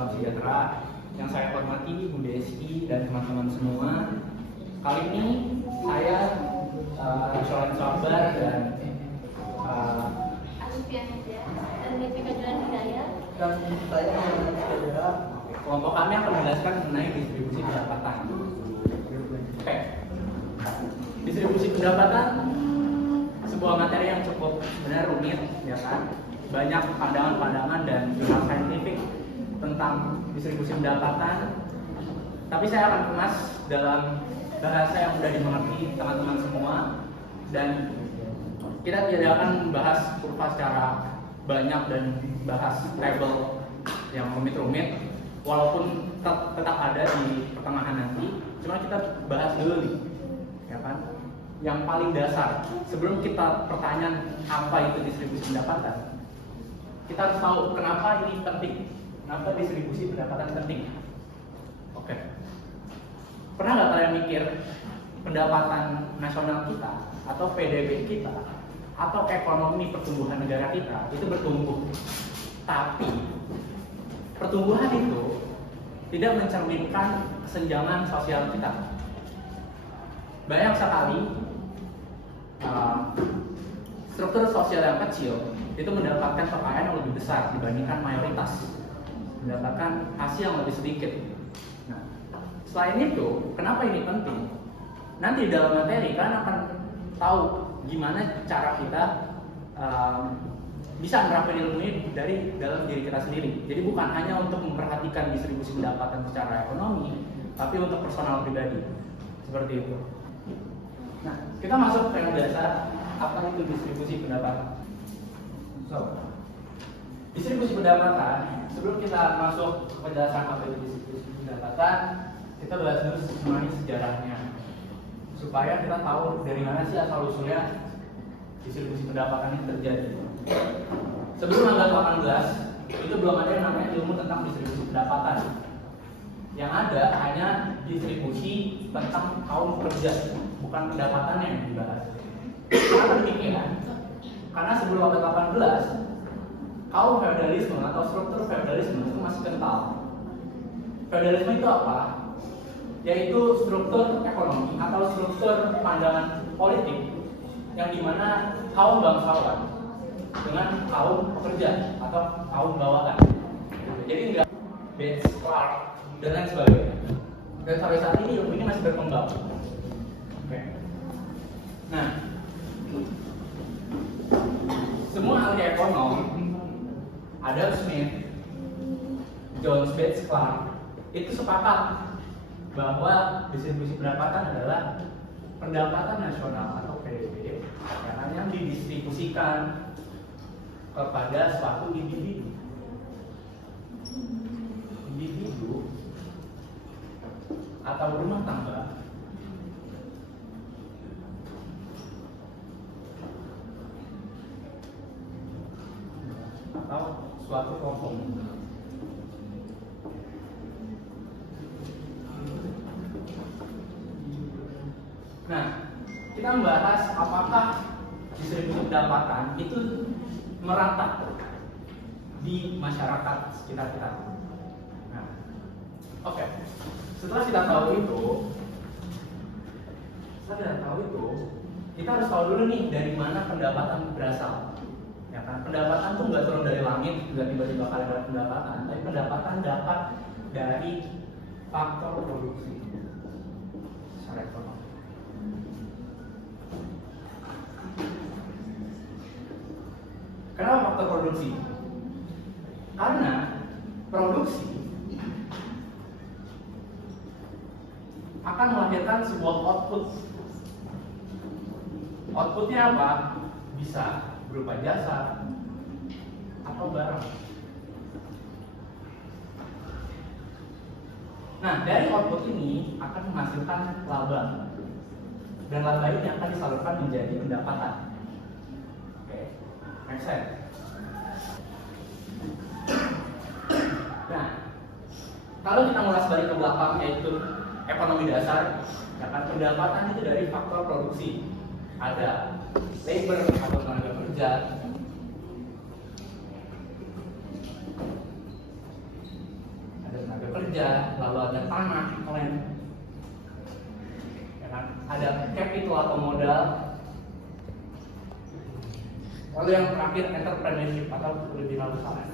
salam sejahtera yang saya hormati Bu Desi dan teman-teman semua. Kali ini saya Sholan Sabar dan dan saya kelompok kami akan menjelaskan mengenai distribusi pendapatan. Oke. Distribusi pendapatan sebuah materi yang cukup sebenarnya rumit, ya kan? Banyak pandangan-pandangan dan jurnal saintifik tentang distribusi pendapatan. Tapi saya akan kemas dalam bahasa yang mudah dimengerti teman-teman semua, dan kita tidak akan membahas kurva secara banyak dan bahas table yang rumit-rumit, walaupun tetap ada di pertengahan nanti. Cuma kita bahas dulu nih, ya kan? Yang paling dasar sebelum kita pertanyaan apa itu distribusi pendapatan, kita harus tahu kenapa ini penting, kenapa distribusi pendapatan penting. Oke. Pernah nggak kalian mikir pendapatan nasional kita atau PDB kita atau ekonomi pertumbuhan negara kita itu bertumbuh, tapi pertumbuhan itu tidak mencerminkan kesenjangan sosial kita. Banyak sekali struktur sosial yang kecil itu mendapatkan kekayaan yang lebih besar dibandingkan mayoritas, mendapatkan hasil yang lebih sedikit. Nah, selain itu, kenapa ini penting? Nanti di dalam materi kalian akan tahu gimana cara kita bisa menerapkan ilmu ini dari dalam diri kita sendiri. Jadi bukan hanya untuk memperhatikan distribusi pendapatan secara ekonomi, tapi untuk personal pribadi. Seperti itu. Nah, kita masuk ke yang dasar, apa itu distribusi pendapatan. Distribusi pendapatan, sebelum kita masuk ke penjelasan apa itu distribusi pendapatan, kita bahas dulu semuanya sejarahnya, supaya kita tahu dari mana sih asal usulnya distribusi pendapatan ini terjadi. Sebelum abad 18, itu belum ada yang namanya ilmu tentang distribusi pendapatan. Yang ada hanya distribusi tentang kaum pekerja, bukan pendapatan yang dibahas. Kenapa demikian? Karena sebelum abad 18, kaum feodalisme atau struktur feodalisme itu masih kental. Feodalisme itu apa? Yaitu struktur ekonomi atau struktur pandangan politik yang dimana kaum bangsawan dengan kaum pekerja atau kaum bawahan. Jadi enggak Bates, Clark, dan lain sebagainya. Dan sampai saat ini ilmu ini masih berkembang. Oke. Nah, semua ahli ekonom, Adam Smith, John Bates, Clark, itu sepakat bahwa distribusi pendapatan adalah pendapatan nasional atau PDB yang didistribusikan kepada suatu individu atau rumah tangga atau suatu kelompok. Nah, kita membahas apakah distribusi pendapatan itu merata di masyarakat sekitar kita. Nah, oke. Setelah kita tahu itu, kita harus tahu dulu nih dari mana pendapatan berasal. Ya kan? Pendapatan tuh nggak turun dari langit, nggak tiba-tiba kalian ada pendapatan, tapi pendapatan dapat dari faktor produksi secara ekonomi. Kenapa faktor produksi? Karena produksi akan melahirkan sebuah output. Outputnya apa? Bisa berupa jasa atau barang. Nah, dari output ini akan menghasilkan laba, dan laba ini akan disalurkan menjadi pendapatan. Oke, make sense? Nah, kalau kita ngulas balik ke belakang, yaitu ekonomi dasar, ya kan, pendapatan itu dari faktor produksi. Ada labor atau tenaga kerja, kerja, lalu ada tanah, land, ya kan? Ada capital atau modal, lalu yang terakhir entrepreneurship atau kewirausahaan.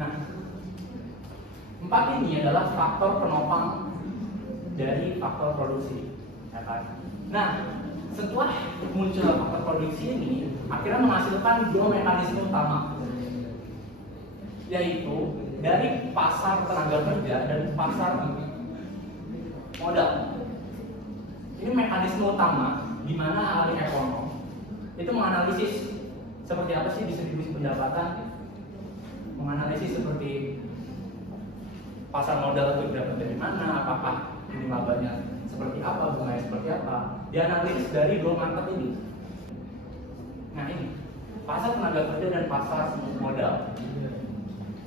Nah, empat ini adalah faktor penopang dari faktor produksi, ya kan? Nah, setelah muncul faktor produksi ini, akhirnya menghasilkan dua mekanisme utama, yaitu dari pasar tenaga kerja dan pasar modal. Ini mekanisme utama di mana ahli ekonom itu menganalisis seperti apa sih distribusi pendapatan, menganalisis seperti pasar modal itu dapat dari mana, apakah ini labanya seperti apa, bunganya seperti apa, dianalisis dari dua market ini. Nah ini, pasar tenaga kerja dan pasar modal.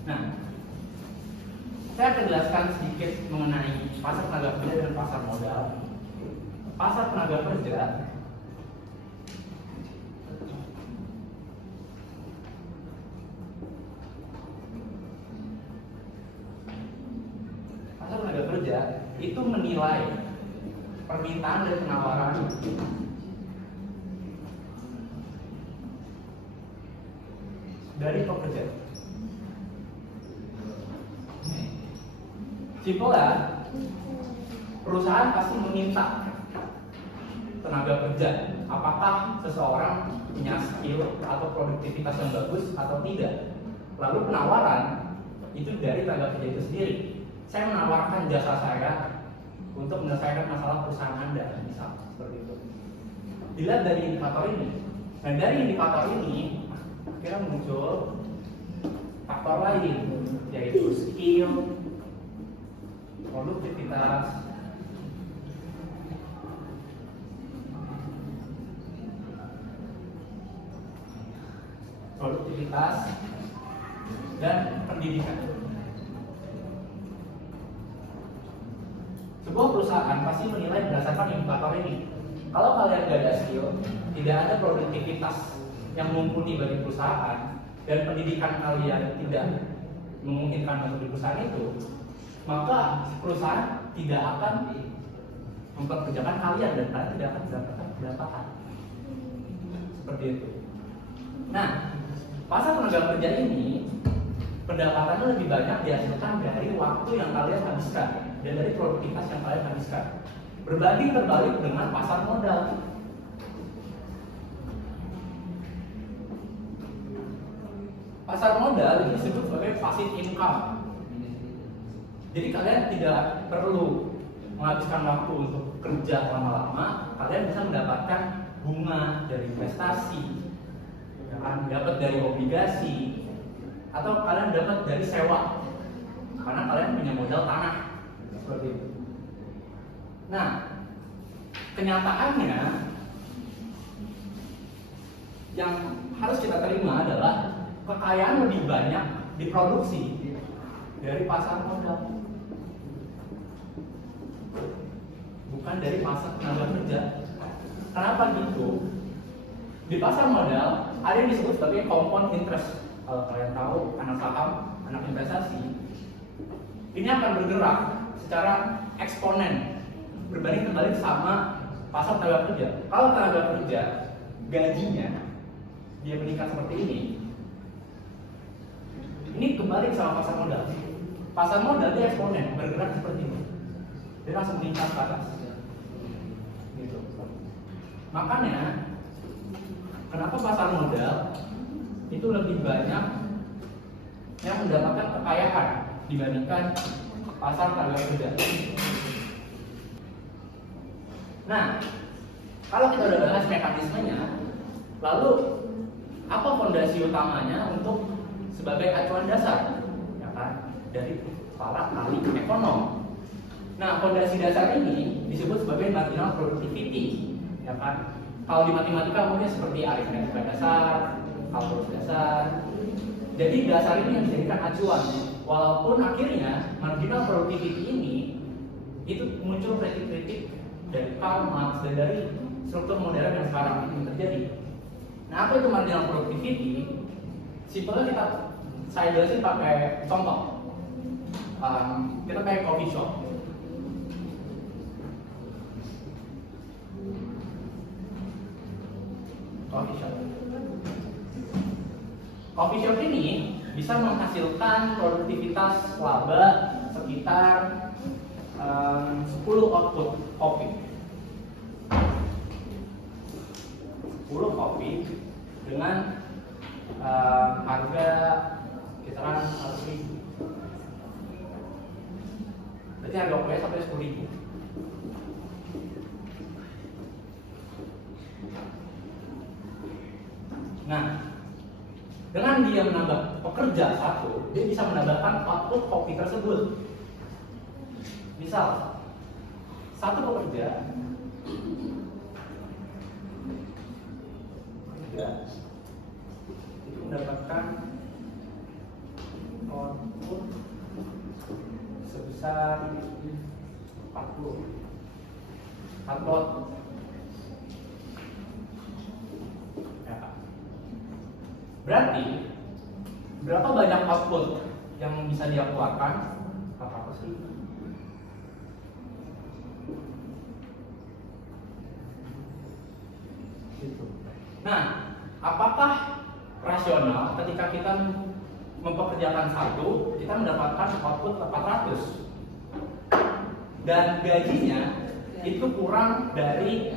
Nah, saya akan jelaskan sedikit mengenai pasar tenaga kerja dan pasar modal. Pasar tenaga kerja itu menilai permintaan dan penawaran dari pekerja. Simpel ya, perusahaan pasti meminta tenaga kerja. Apakah seseorang punya skill atau produktivitas yang bagus atau tidak? Lalu penawaran itu dari tenaga kerja itu sendiri. Saya menawarkan jasa saya untuk menyelesaikan masalah perusahaan Anda, misal seperti itu. Dilihat dari indikator ini, dan dari indikator ini akhirnya muncul faktor lain, yaitu skill, produktivitas, dan pendidikan. Sebuah perusahaan pasti menilai berdasarkan indikator ini. Kalau kalian gak ada skill, tidak ada produktivitas yang mumpuni bagi perusahaan, dan pendidikan kalian tidak memungkinkan untuk di perusahaan itu, maka perusahaan tidak akan mempekerjakan kalian dan kalian tidak akan mendapatkan pendapatan. Seperti itu. Nah, pasar tenaga kerja ini pendapatannya lebih banyak dihasilkan dari waktu yang kalian habiskan dan dari produktivitas yang kalian habiskan. Berbanding terbalik dengan pasar modal. Pasar modal disebut sebagai passive income. Jadi kalian tidak perlu menghabiskan waktu untuk kerja lama-lama, kalian bisa mendapatkan bunga dari investasi, dapat dari obligasi, atau kalian dapat dari sewa karena kalian punya modal tanah seperti itu. Nah, kenyataannya yang harus kita terima adalah kekayaan lebih banyak diproduksi dari pasar modal, bukan dari pasar tenaga kerja. Kenapa gitu? Di pasar modal ada yang disebut sebagai compound interest. Kalau kalian tahu, anak saham, anak investasi, ini akan bergerak secara eksponen, berbanding terbalik sama pasar tenaga kerja. Kalau tenaga kerja gajinya dia meningkat seperti ini kembali sama pasar modal. Pasar modal dia eksponen, bergerak seperti ini, dia langsung meningkat ke atas. Gitu. Makanya kenapa pasar modal itu lebih banyak yang mendapatkan kekayaan dibandingkan pasar tenaga kerja. Nah, kalau kita udah bahas mekanismenya, lalu apa fondasi utamanya untuk sebagai acuan dasar, ya kan, dari para ahli ekonom? Nah, fondasi dasar ini disebut sebagai marginal productivity, ya kan. Kalau di matematika mungkin seperti aritmetika dasar, kalkulus dasar. Jadi dasar ini yang dijadikan acuan. Walaupun akhirnya marginal productivity ini itu muncul kritik-kritik dari Karl Marx dan dari struktur modern yang sekarang ini terjadi. Apa itu marginal productivity? Simpelnya saya jelasin pakai contoh. Kita pakai coffee shop. Coffee shop ini bisa menghasilkan produktivitas laba sekitar 10 output kopi. 10 kopi dengan harga kisaran 100.000. Berarti harga kopinya sampai 10.000. Nah, dengan dia menambah pekerja satu, dia bisa menambahkan output kopi tersebut. Misal, satu pekerja itu mendapatkan output sebesar 40 output. Berarti berapa banyak output yang bisa dia keluarkan? Apa sih? Gitu. Nah, apakah rasional ketika kita mempekerjakan satu, kita mendapatkan output 400 dan gajinya itu kurang dari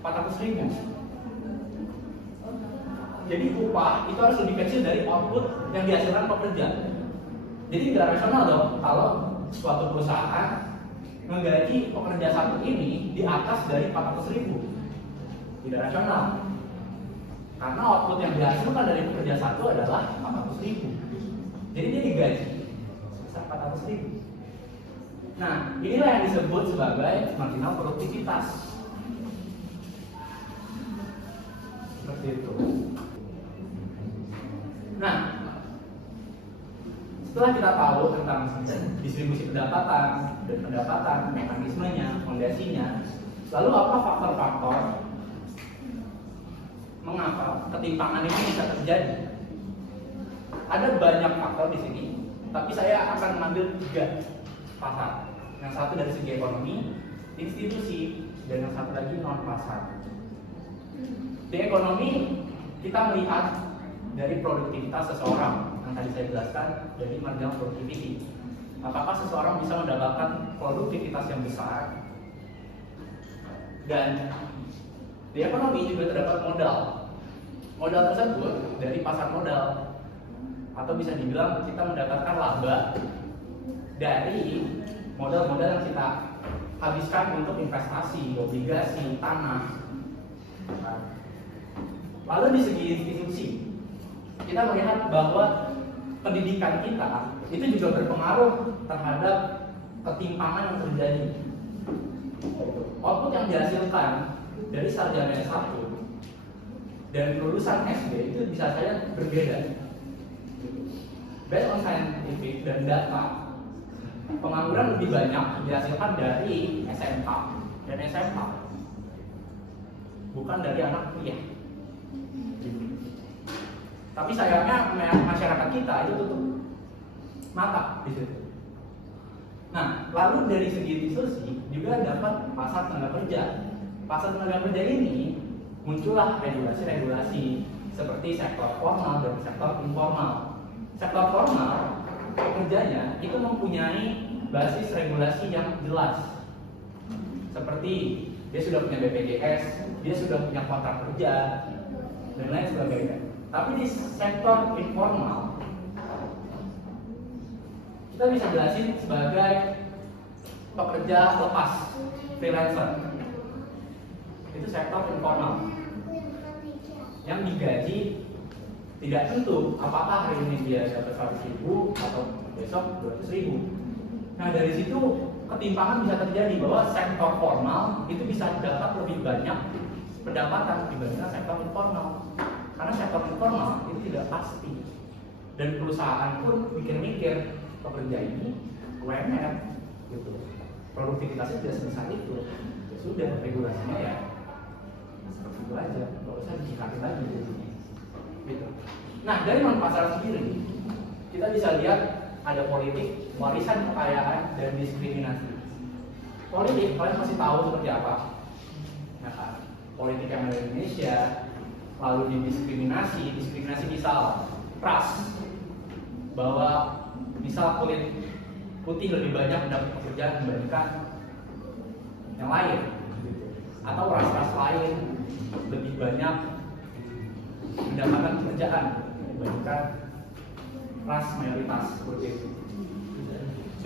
400.000? Jadi upah itu harus lebih kecil dari output yang dihasilkan pekerja. Jadi tidak rasional dong kalau suatu perusahaan menggaji pekerja satu ini di atas dari 400.000. Tidak rasional. Karena output yang dihasilkan dari pekerja satu adalah 400.000. Jadi dia digaji sebesar 400.000. Nah, inilah yang disebut sebagai marginal produktivitas. Seperti itu. Nah, setelah kita tahu tentang distribusi pendapatan dan pendapatan, mekanismenya, fondasinya, lalu apa faktor-faktor mengapa ketimpangan ini bisa terjadi? Ada banyak faktor di sini, tapi saya akan mengambil 3 pasar. Yang satu dari segi ekonomi, institusi, dan yang satu lagi non pasar. Di ekonomi kita melihat dari produktivitas seseorang yang tadi saya jelaskan dari marginal productivity. Apakah seseorang bisa mendapatkan produktivitas yang besar? Dan di ekonomi juga terdapat modal. Modal tersebut dari pasar modal, atau bisa dibilang kita mendapatkan laba dari modal-modal yang kita habiskan untuk investasi, obligasi, tanah. Lalu di segi institusi, kita melihat bahwa pendidikan kita itu juga berpengaruh terhadap ketimpangan yang terjadi. Output yang dihasilkan dari sarjana S1 dan lulusan SD itu bisa saja berbeda. Based on scientific dan data, pengangguran lebih banyak dihasilkan dari SMK dan SMK, bukan dari anak kuliah. Tapi sayangnya masyarakat kita itu tutup mata di situ. Nah, lalu dari segi institusi juga dapat pasar tenaga kerja. Pasar tenaga kerja ini muncullah regulasi-regulasi seperti sektor formal dan sektor informal. Sektor formal pekerjanya itu mempunyai basis regulasi yang jelas. Seperti dia sudah punya BPJS, dia sudah punya kontrak kerja, dan lain sebagainya. Tapi di sektor informal kita bisa jelasin sebagai pekerja lepas, freelancer. Itu sektor informal yang digaji tidak tentu, apakah hari ini dia dapat 100.000 atau besok 200.000. Nah, dari situ ketimpangan bisa terjadi bahwa sektor formal itu bisa dapat lebih banyak pendapatan dibandingkan sektor informal. Karena sektor informal itu tidak pasti, dan perusahaan pun mikir-mikir pekerja ini UMR gitu, produktivitasnya tidak sebesar itu. Ya sudah, regulasinya ya seperti itu aja, nggak usah disikapi lagi di sini. Gitu. Nah, dari manfaat pasar sendiri, kita bisa lihat ada politik, warisan kekayaan, dan diskriminasi. Politik, kalian pasti tahu seperti apa. Nah, kan? Politik yang ada di Indonesia, lalu didiskriminasi, diskriminasi misal ras, bahwa misal kulit putih lebih banyak mendapat pekerjaan dibandingkan yang lain, atau ras-ras lain lebih banyak mendapatkan pekerjaan dibandingkan ras mayoritas seperti itu.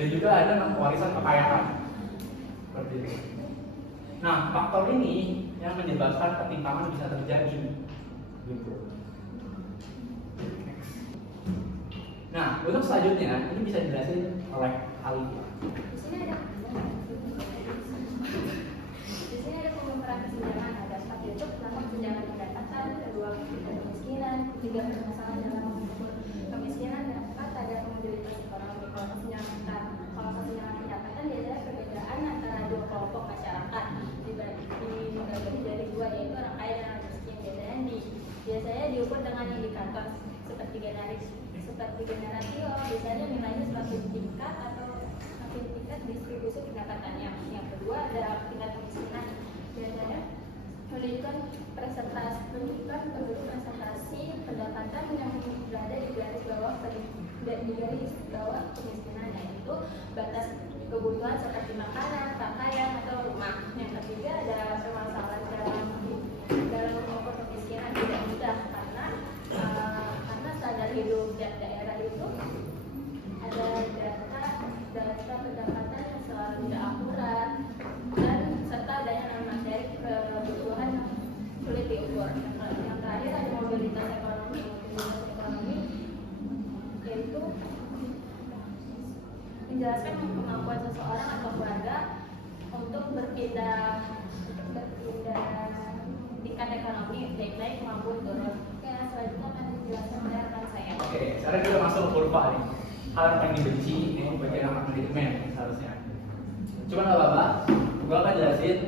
Dan juga ada warisan kekayaan seperti itu. Nah, faktor ini yang menyebabkan ketimpangan bisa terjadi. Gitu. Nah, untuk selanjutnya ini bisa dijelasin oleh Alifia. Di sini ada pengumpulan kesenjangan, ada staf YouTube, pertama kesenjangan pendapatan, kedua kemiskinan, ketiga permasalahan dalam mengukur kemiskinan, dan keempat ada mobilitas ekonomi. Kalau kesenjangan pendapatan biasanya perbedaan antara dua kelompok masyarakat dibagi dari dua, yaitu orang kaya dan orang miskin. Biasanya diukur dengan indikator seperti generasio, biasanya nilainya semakin tingkat atau semakin tingkat distribusi pendapatannya. Yang kedua ada tingkat kemiskinan, biasanya menunjukkan presentasi pendapatan yang berada di garis bawah kemiskinan, yaitu batas kebutuhan seperti makanan, pakaian, atau rumah. Yang ketiga ada permasalahan dalam mengukur kemiskinan tidak mudah karena standar hidup daerah itu ada data pendapatan yang selalu tidak akurat, dan serta adanya nama dari kebutuhan sulit diukur. Yang terakhir ada mobilitas ekonomi, yaitu menjelaskan kemampuan seseorang atau keluarga untuk berpindah tingkat ekonomi, baik naik maupun turun. Oke, selanjutnya akan dijelaskan oleh rekan saya. Oke, sekarang kita masuk ke kurva nih. Hal yang paling dibenci ini bagian anak manajemen seharusnya. Cuma nggak apa-apa, gue akan jelasin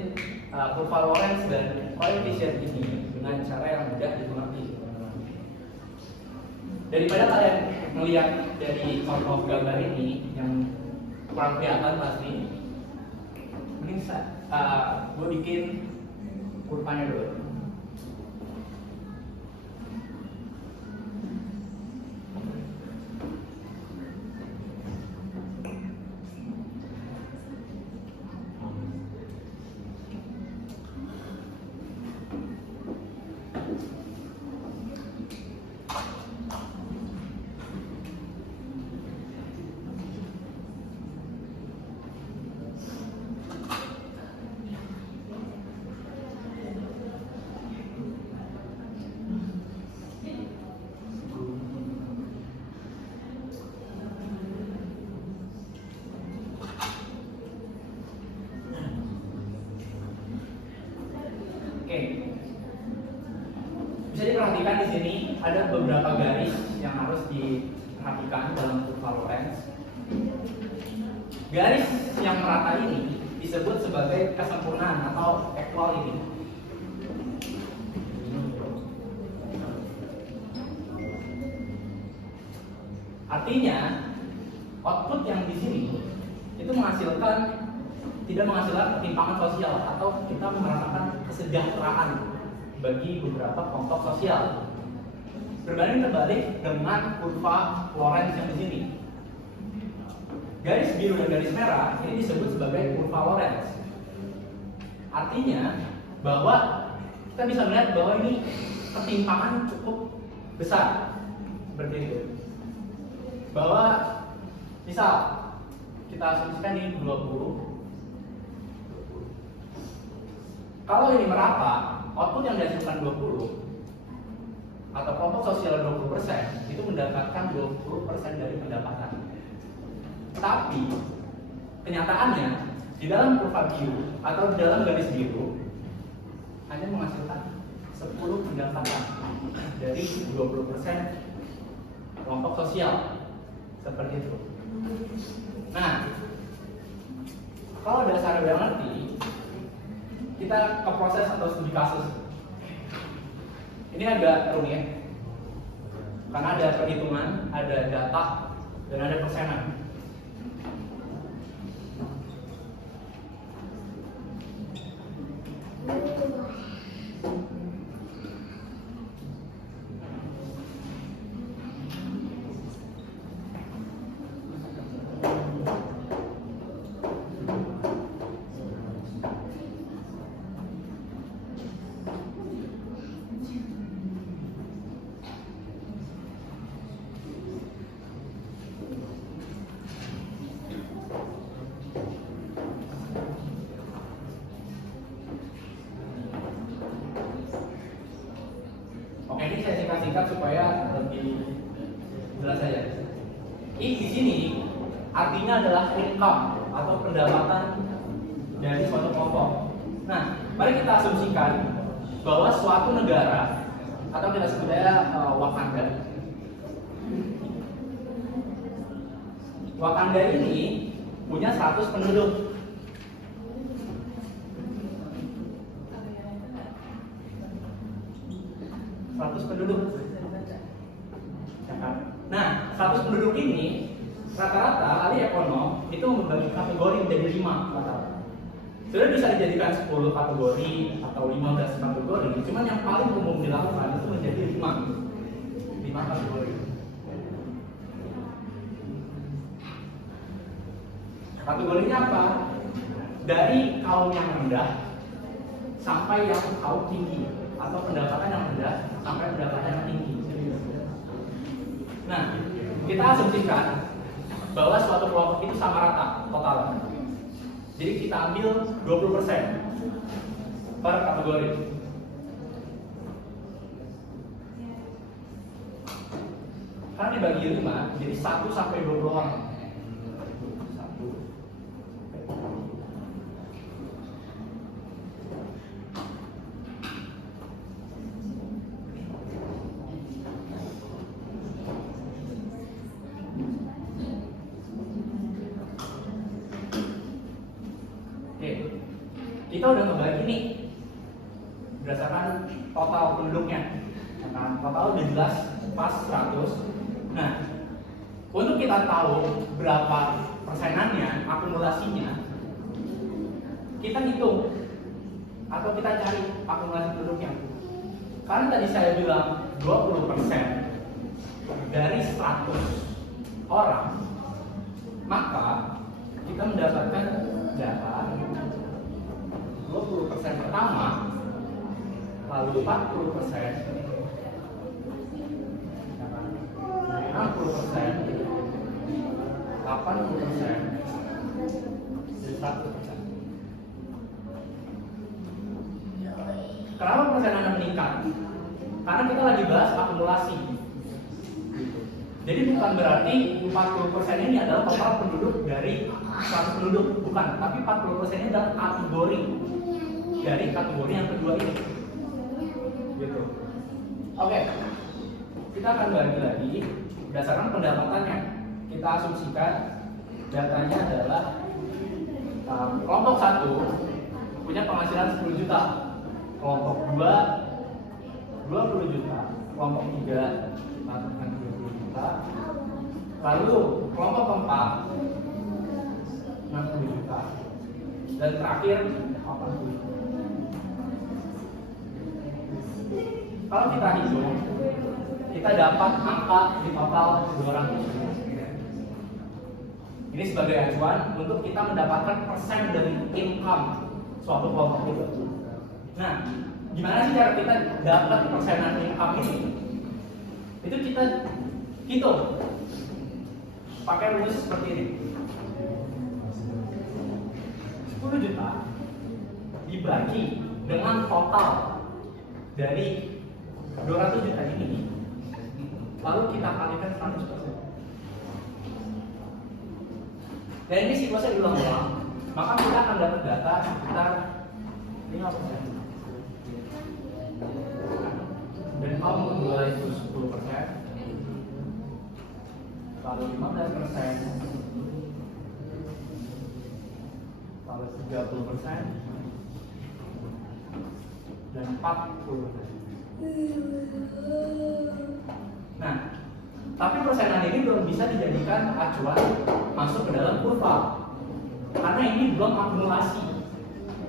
kurva Lorenz dan koefisien ini dengan cara yang mudah dimengerti. Daripada kalian melihat dari contoh gambar ini yang kurang kelihatan pasti, mending gue bikin kurvanya dulu. Bisa diperhatikan di sini ada beberapa garis yang harus diperhatikan dalam kurva Lorenz. Garis yang merata ini disebut sebagai kesempurnaan atau equality. Artinya output yang di sini itu tidak menghasilkan ketimpangan sosial atau kita merasakan kesejahteraan bagi beberapa kelompok sosial. Berbanding terbalik dengan kurva Lorenz yang di sini. Garis biru dan garis merah ini disebut sebagai kurva Lorenz. Artinya bahwa kita bisa melihat bahwa ini ketimpangan cukup besar. Seperti itu. Bahwa misal kita asumsikan ini 20. Kalau ini merata, output yang dihasilkan 20 atau kelompok sosial 20% itu mendapatkan 20% dari pendapatan. Tapi kenyataannya di dalam kurva biru atau di dalam garis biru hanya menghasilkan 10 pendapatan dari 20% kelompok sosial. Seperti itu. Nah, kalau dasar yang ngerti, kita ke proses atau studi kasus. Ini agak rumit karena ada perhitungan, ada data, dan ada persenan. Oke, ini saya singkat-singkat supaya lebih jelas saja. Ini di sini artinya adalah income atau pendapatan dari suatu kelompok. Nah, mari kita asumsikan bahwa suatu negara atau kita sebut saja Wakanda. Wakanda ini punya 100 penduduk. Nah, 100 penduduk ini rata-rata ahli ekonom itu membagi kategori menjadi 5 rata-rata. Sudah bisa dijadikan 10 kategori atau 15 kategori, cuman yang paling umum dilakukan itu menjadi 5 kategori. Kategorinya apa? Dari kaum yang rendah sampai yang kaum tinggi, atau pendapatan yang rendah sampai pendapatan yang tinggi. Nah, kita asumsikan bahwa suatu kelompok itu sama rata total. Jadi kita ambil 20% per kategori. Karena dibagi 5, jadi 1 sampai 20 orang. Kita udah ngebagi nih berdasarkan total penduduknya. Nah, total udah jelas pas 100. Nah, untuk kita tahu berapa persenannya, akumulasinya, kita hitung atau kita cari akumulasi penduduknya. Karena tadi saya bilang 20% dari 100 orang, maka kita mendapatkan data 20% pertama, lalu 40%, 60%, 80%, dan 100%. Kenapa persenannya meningkat? Karena kita lagi bahas akumulasi. Jadi bukan berarti 40% ini adalah total penduduk dari 100 penduduk, bukan. Tapi 40% ini adalah kategori dari kategori yang kedua ini. Gitu. Oke. Kita akan bagi lagi berdasarkan pendapatannya. Kita asumsikan datanya adalah kelompok 1 punya penghasilan 10 juta, kelompok 2 20 juta, kelompok 3 20 juta, lalu kelompok keempat 60 juta, dan terakhir 80 juta. Kalau kita hitung, kita dapat angka di total 200. Ini sebagai acuan untuk kita mendapatkan persen dari income suatu kelompok itu. Nah, gimana sih cara kita dapat persenan income ini? Itu kita hitung pakai rumus seperti ini. 10 juta dibagi dengan total dari 200 juta ini, lalu kita kalikan 100%. Dan ini siklusnya diulang-ulang, maka kita akan dapat data sekitar 5%. Dan kalau mulai itu 10%, lalu 15%, lalu 30%, dan 40%. belum bisa dijadikan acuan masuk ke dalam kurva karena ini belum akumulasi.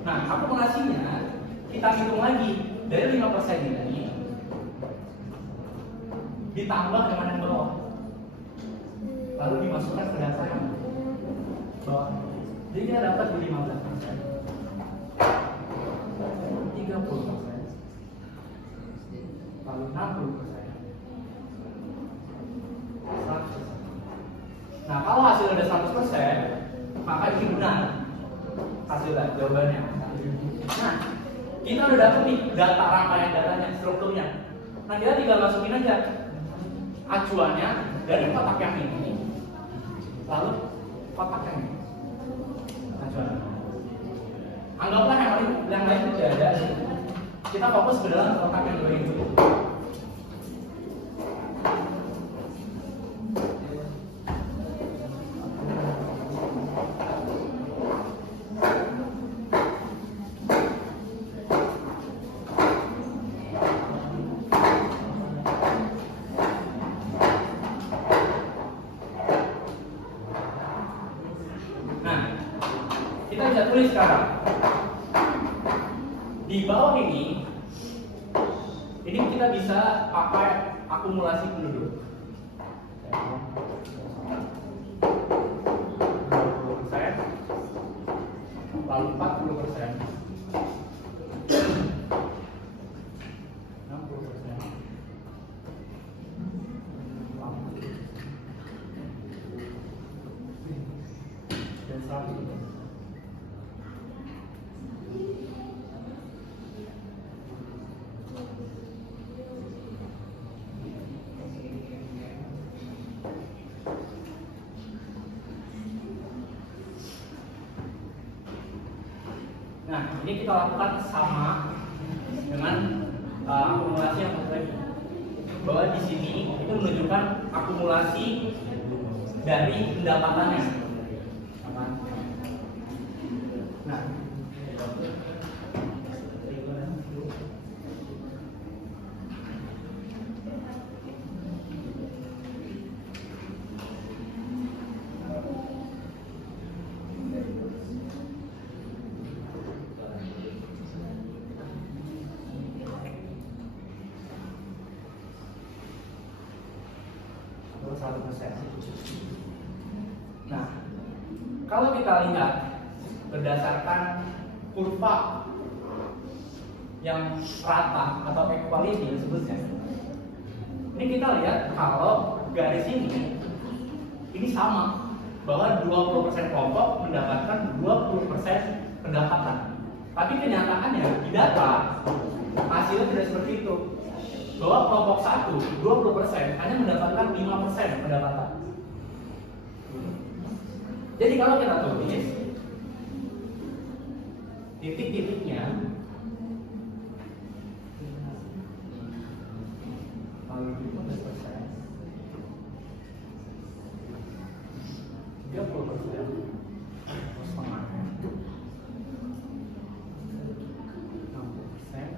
Nah, akumulasinya kita hitung lagi dari 5% ini ditambah dengan yang bawah, lalu dimasukkan ke data yang bawah. Jadi dia dapat di 15%, 30%, lalu 60%, 100%. Nah, kalau hasilnya udah 100%, maka ini benar hasilnya, jawabannya. Nah, kita udah dapat nih data rangkaian datanya, strukturnya. Nah, kita tinggal masukin aja acuannya dari kotak yang ini, lalu kotak yang ini. Acuan. Anggaplah yang lain itu tidak ada. Kita fokus ke dalam kotak yang dua itu. Kita bisa tulis sekarang di bawah ini kita bisa pakai akumulasi penduduk 20%, lalu 40%, 60%, dan 100%. Nah, ini kita lakukan sama dengan akumulasi yang satu lagi. Bahwa di sini itu menunjukkan akumulasi dari pendapatannya. Nah, Nah, kalau kita lihat berdasarkan kurva yang rata atau equality disebutnya, ini kita lihat kalau garis ini sama bahwa 20% kelompok mendapatkan 20% pendapatan. Tapi kenyataannya di data hasilnya tidak seperti itu. Bahwa kelompok 1 20% hanya mendapatkan 5% pendapatan. Jadi kalau kita tulis titik-titiknya, lalu 15%, 30%, setengahnya, 60%,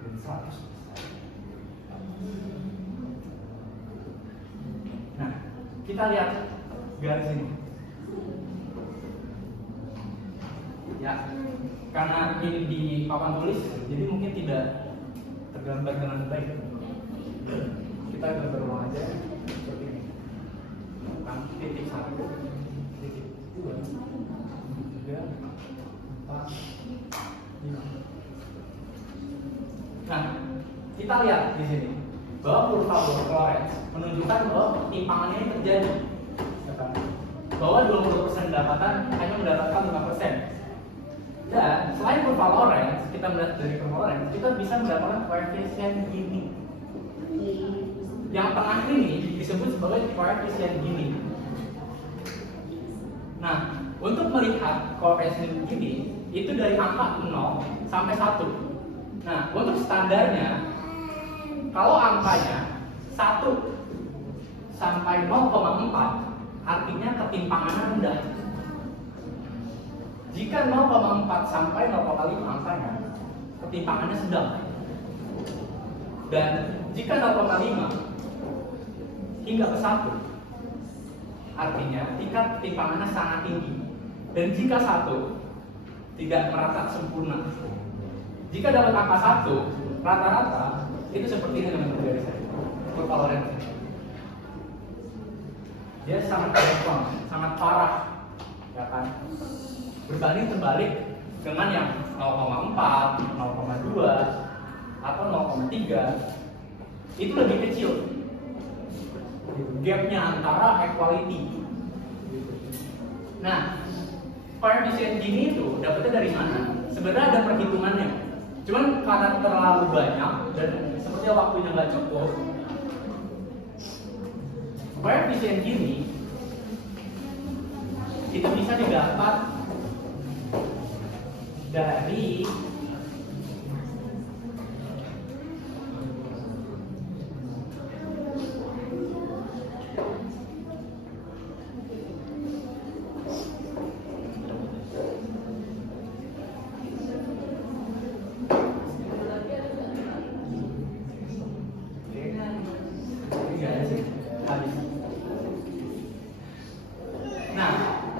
dan 100%. Nah, kita lihat garis ini. Ya, karena ini di papan tulis, jadi mungkin tidak tergambar dengan baik. Kita gambar ulang aja seperti ini. Kan titik 1, titik 2, 3, 4, 5. Nah, kita lihat di sini bahwa kurva Lorenz menunjukkan bahwa ketimpangannya ini terjadi. Bahwa 20% pendapatan hanya mendapatkan 5%. Dan selain kurva Lorenz, kita melihat dari kurva Lorenz, kita bisa mendapatkan koefisien Gini. Yang tengah ini disebut sebagai koefisien Gini. Nah, untuk melihat koefisien Gini itu dari angka 0 sampai 1. Nah, untuk standarnya, kalau angkanya 1 sampai 0,4, artinya ketimpangannya rendah. Jika 0,4 sampai 0,5 angkanya, ketimpangannya sedang. Dan jika 0,5 hingga ke 1, artinya tingkat ketimpangannya sangat tinggi. Dan jika 1 tidak merata sempurna. Jika dapat angka 1 rata-rata, itu seperti ini dengan garis saya, kurva Lorenz. Dia sangat ekstrem, sangat parah, ya kan? Berbanding terbalik dengan yang 0,4, 0,2, atau 0,3, itu lebih kecil. Gapnya antara equality. Nah, koefisien gini itu dapetnya dari mana? Sebenarnya ada perhitungannya. Cuman karena terlalu banyak dan sepertinya waktunya nggak cukup, koefisien gini itu bisa didapat dari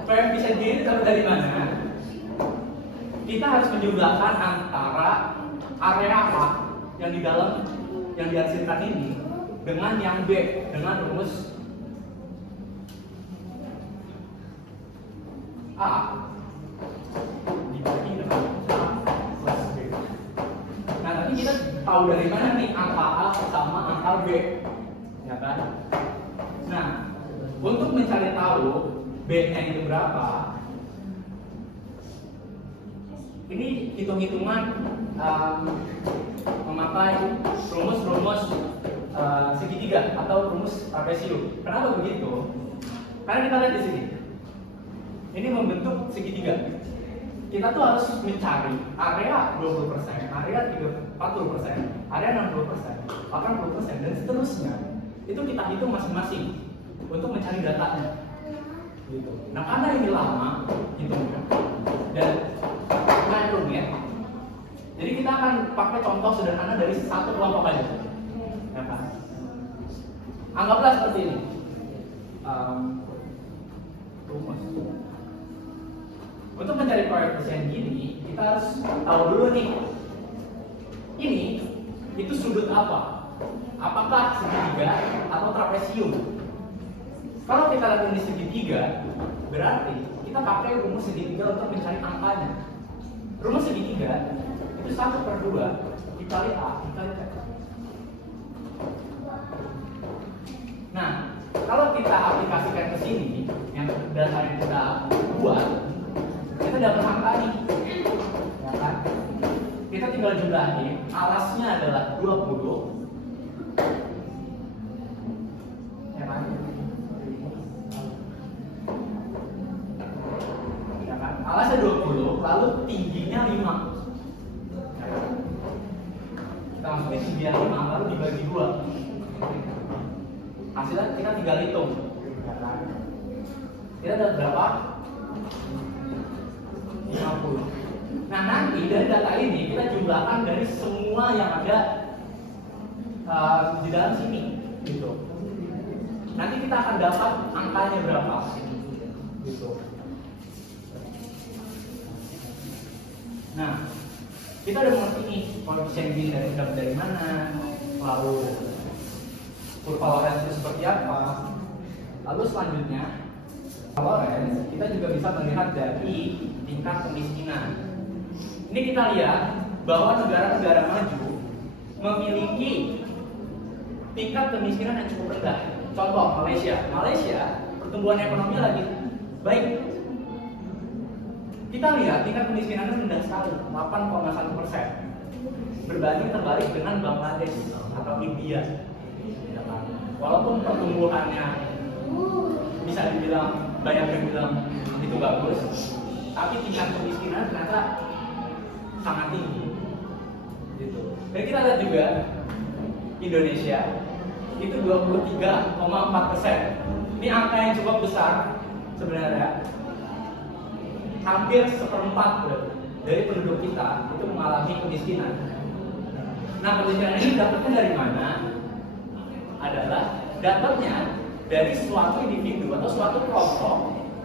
koefisien gini dapat dari mana? Kita harus menjumlahkan antara area A yang di dalam yang dihasilkan ini dengan yang B dengan rumus A dibagi dengan rumus A plus B. Nah, nanti kita tahu dari mana nih angka A sama angka B, ya kan? Nah, untuk mencari tahu B-nya itu berapa, ini hitung-hitungan memakai rumus-rumus segitiga atau rumus trapesium. Kenapa begitu? Karena kita lihat di sini, ini membentuk segitiga. Kita tuh harus mencari area 20%, area 40%, area 60%, 80%, dan seterusnya. Itu kita hitung masing-masing untuk mencari datanya. Gitu. Nah, karena ini lama hitungnya dan lumayan rumit, jadi kita akan pakai contoh sederhana dari satu kelompok aja, ya kan? Anggaplah seperti ini. Rumus. Untuk mencari koefisien gini, kita harus tahu dulu nih, ini itu sudut apa? Apakah segitiga atau trapesium? Kalau kita lakukan di segitiga, berarti kita pakai rumus segitiga untuk mencari angkanya. Rumus segitiga itu 1/2 dikali A dikali B. Nah, kalau kita aplikasikan ke sini, yang dasar yang kita buat, kita dapat angka nih, ya kan? Kita tinggal jumlahin, alasnya adalah 20, ya kan? Alasnya 20, lalu tingginya 5. Kita masukin tingginya 5, lalu dibagi 2. Hasilnya kita tinggal hitung. Kita dapat berapa? 50. Nah, nanti dari data ini kita jumlahkan dari semua yang ada di dalam sini, gitu. Nanti kita akan dapat angkanya berapa, gitu. Nah, kita udah mengerti nih koefisien gini dari mana, lalu kurva Lorenz itu seperti apa. Lalu selanjutnya, Lorenz kita juga bisa melihat dari tingkat kemiskinan. Ini kita lihat bahwa negara-negara maju memiliki tingkat kemiskinan yang cukup rendah. Contoh Malaysia pertumbuhan ekonomi lagi baik. Kita lihat tingkat kemiskinannya rendah sekali, 8,1%. Berbanding terbalik dengan Bangladesh atau India. Walaupun pertumbuhannya bisa dibilang banyak yang bilang itu bagus, tapi tingkat kemiskinan ternyata sangat tinggi. Gitu. Dan kita lihat juga Indonesia itu 23,4%. Ini angka yang cukup besar sebenarnya. Hampir 1/4 dari penduduk kita itu mengalami kemiskinan. Nah, kemiskinan ini dapatnya dari mana? Adalah dapatnya dari suatu individu atau suatu kelompok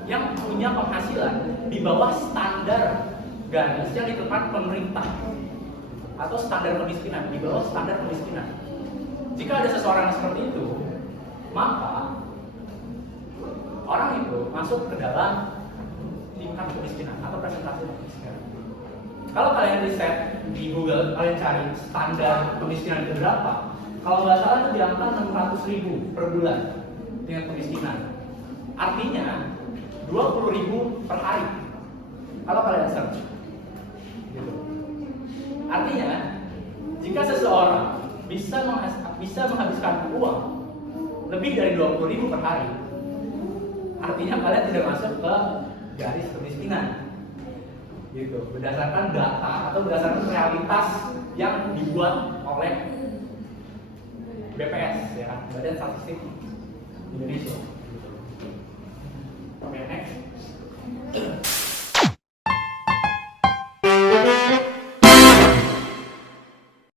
yang punya penghasilan di bawah standar garis yang ditetapkan pemerintah atau standar kemiskinan, di bawah standar kemiskinan. Jika ada seseorang yang seperti itu, maka orang itu masuk ke dalam tingkat kemiskinan atau presentasi kemiskinan. Kalau kalian riset di Google, kalian cari standar kemiskinan itu berapa? Kalau nggak salah itu di angka 600.000 per bulan tingkat kemiskinan. Artinya 20.000 per hari. Kalau kalian search, gitu. Artinya jika seseorang bisa menghabiskan uang lebih dari 20.000 per hari, artinya kalian tidak masuk ke garis kemiskinan, gitu. Berdasarkan data atau berdasarkan realitas yang dibuat oleh BPS, ya kan, Badan Statistik Indonesia.